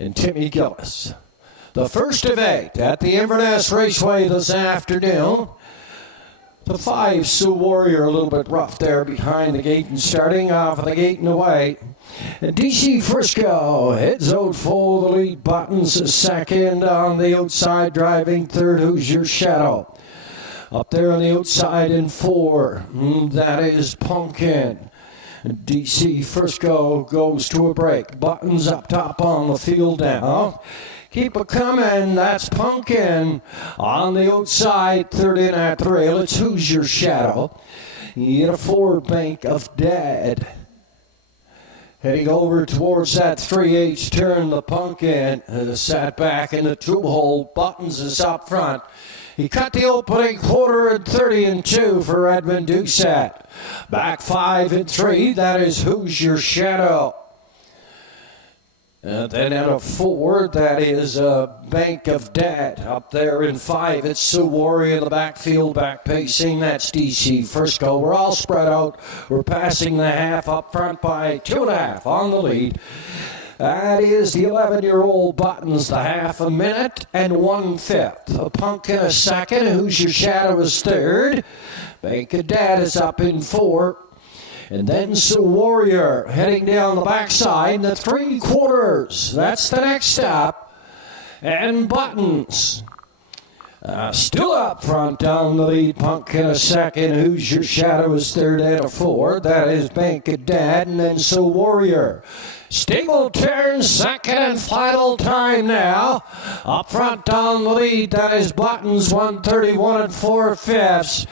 and Timmy Gillis. The first of 8 at the Inverness Raceway this afternoon. The 5, Sioux Warrior, a little bit rough there behind the gate and starting off of the gate and away. And DC Frisco heads out full. The lead. Buttons is second on the outside, driving third. Who's Your Shadow? Up there on the outside in 4, that is Pumpkin. DC Frisco goes to a break. Buttons up top on the field now. Keep it coming. That's Pumpkin on the outside. Third in at the rail. It's Who's Your Shadow? You get a 4, Bank of Dead. Heading over towards that 3/8 turn, the Pumpkin sat back in the 2-hole. Buttons is up front. He cut the opening quarter at 30-2 for Edmund Doucette. Back 5 and 3. That is Who's Your Shadow? And then at a 4, that is Bank of Dead. Up there in 5, it's Sioux Warrior in the backfield, back pacing. That's DC Frisco. We're all spread out. We're passing the half up front by 2.5 on the lead. That is the 11-year-old Buttons, the half a minute and 1/5. A Pumpkin a second. Who's Your Shadow is third. Bank of Dead is up in 4. And then Sioux Warrior heading down the backside, the 3/4. That's the next stop. And Buttons still up front down the lead. Pumpkin a second. Who's Your Shadow is third at a 4. That is Bank of Dead. And then Sioux Warrior. Stable turn, second and final time now. Up front down the lead. That is Buttons, 131 and 4/5.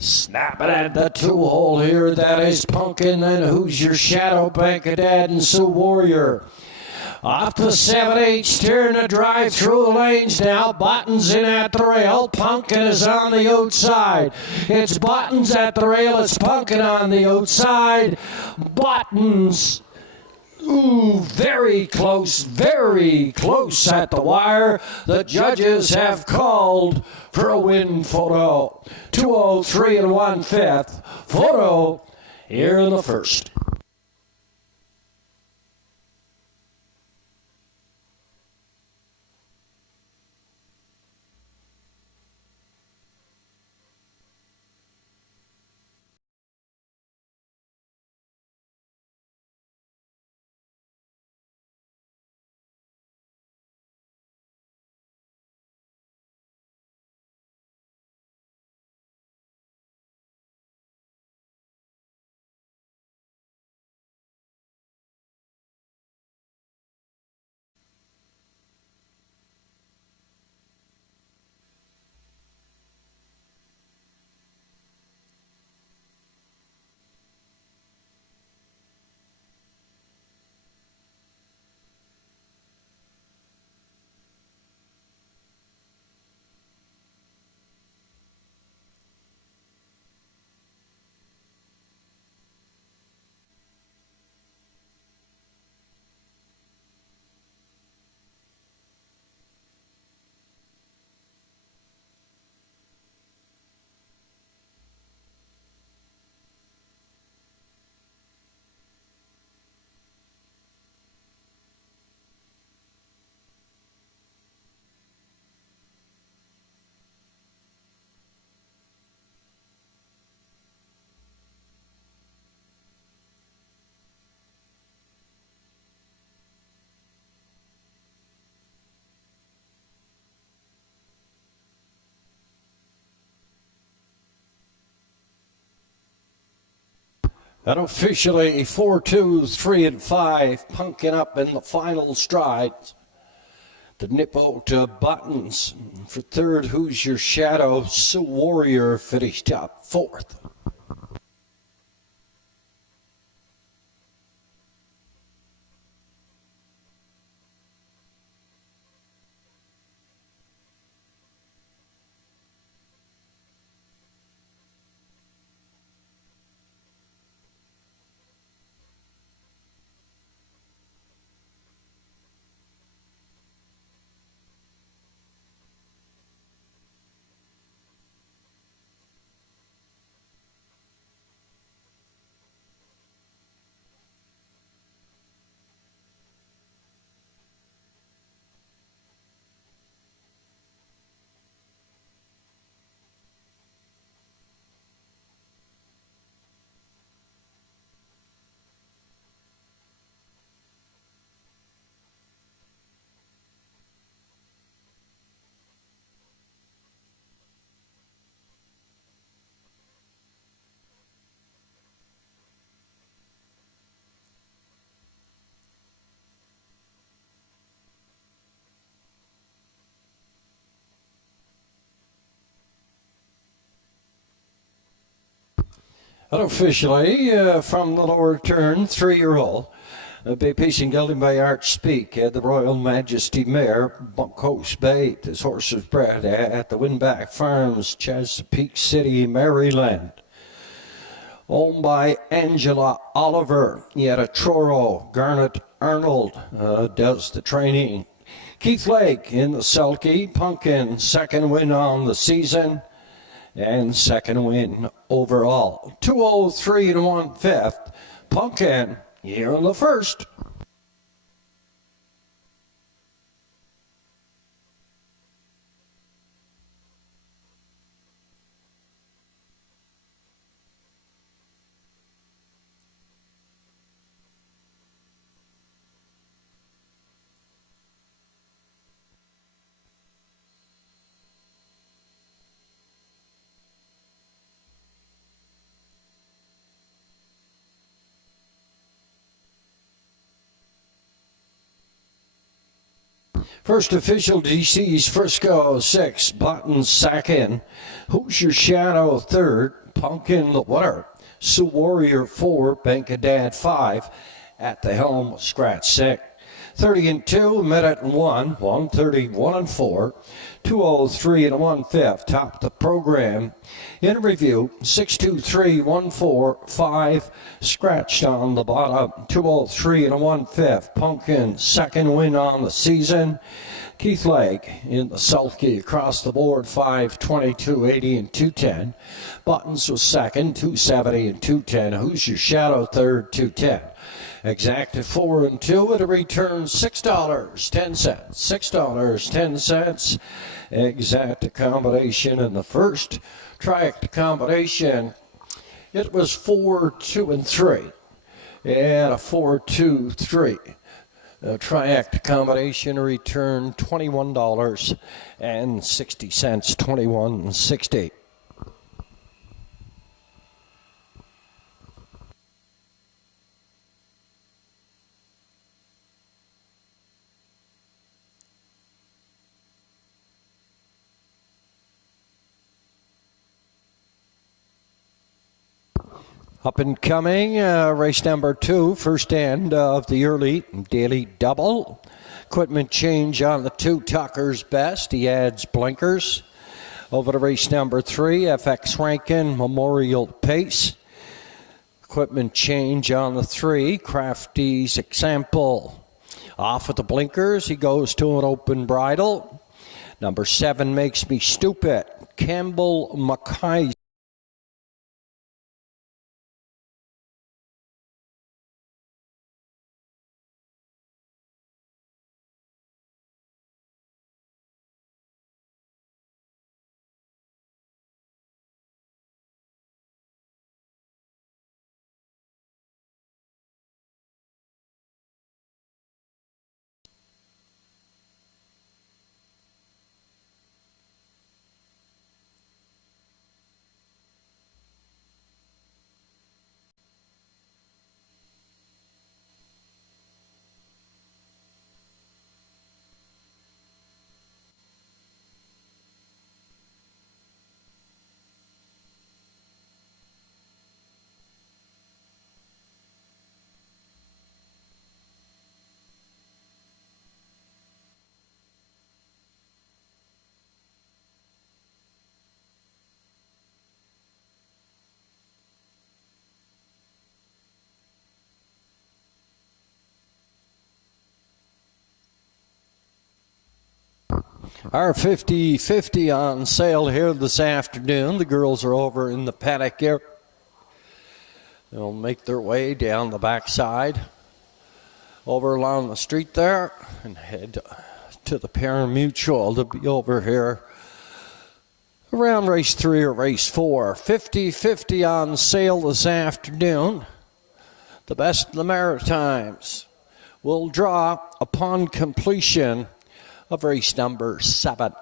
Snapping at the 2-hole here, that is Pumpkin, and Who's Your Shadow? Bank of Dead and Sioux Warrior. Off the 7/8 turn, a drive through the lanes now. Buttons in at the rail. Pumpkin is on the outside. It's Buttons at the rail. It's Pumpkin on the outside. Buttons. Ooh, very close at the wire. The judges have called for a win photo. 2:03 and 1/5. Photo here in the first. And officially 4, 2, 3, and 5. Pumpkin up in the final strides. The nip out to Buttons. For third, Who's Your Shadow? Sioux Warrior finished up 4th. Unofficially, from the lower turn, 3-year-old. Bay Pacing Gelding by Arch Speak, the Royal Majesty Mare, Bunkhouse Bait. This horse is bred at the Winback Farms, Chesapeake City, Maryland. Owned by Angela Oliver. Yet a Troro, Garnet Arnold does the training. Keith Lake in the sulky. Pumpkin, second win on the season. And second win overall. 203 1/5. Pumpkin here in the first. First official DC's Frisco 6, Button second. Who's Your Shadow third, Pumpkin the winner. Sioux Warrior 4, Bank of Dad 5. At the helm, Scratch 6. 30-2, Minute 1, 131-4. 203 1/5, top the program. In review, 623 145, scratched on the bottom. 203 1/5, Pumpkin, second win on the season. Keith Lake in the sulky across the board, 522, 80 and 210. Buttons was second, 270 and 210. Who's Your Shadow third, 210. Exacta 4 and 2 at a return $6.10. $6.10. Exacta combination in the first. Triact combination, it was 4, 2, and 3. And a 4, 2, 3. The Triact combination return $21.60. $21.60. Up and coming, race number 2, first end of the early daily double. Equipment change on the 2, Tucker's Best. He adds blinkers. Over to race number 3, FX Rankin Memorial Pace. Equipment change on the 3, Crafty's Example. Off with the blinkers, he goes to an open bridle. Number 7, Makes Me Stupid. Campbell Mackay. Our 50-50 on sale here this afternoon. The girls are over in the paddock area. They'll make their way down the backside, over along the street there, and head to the Parimutuel to be over here around race 3 or race 4. 50-50 on sale this afternoon. The best of the Maritimes will draw upon completion of race number 7.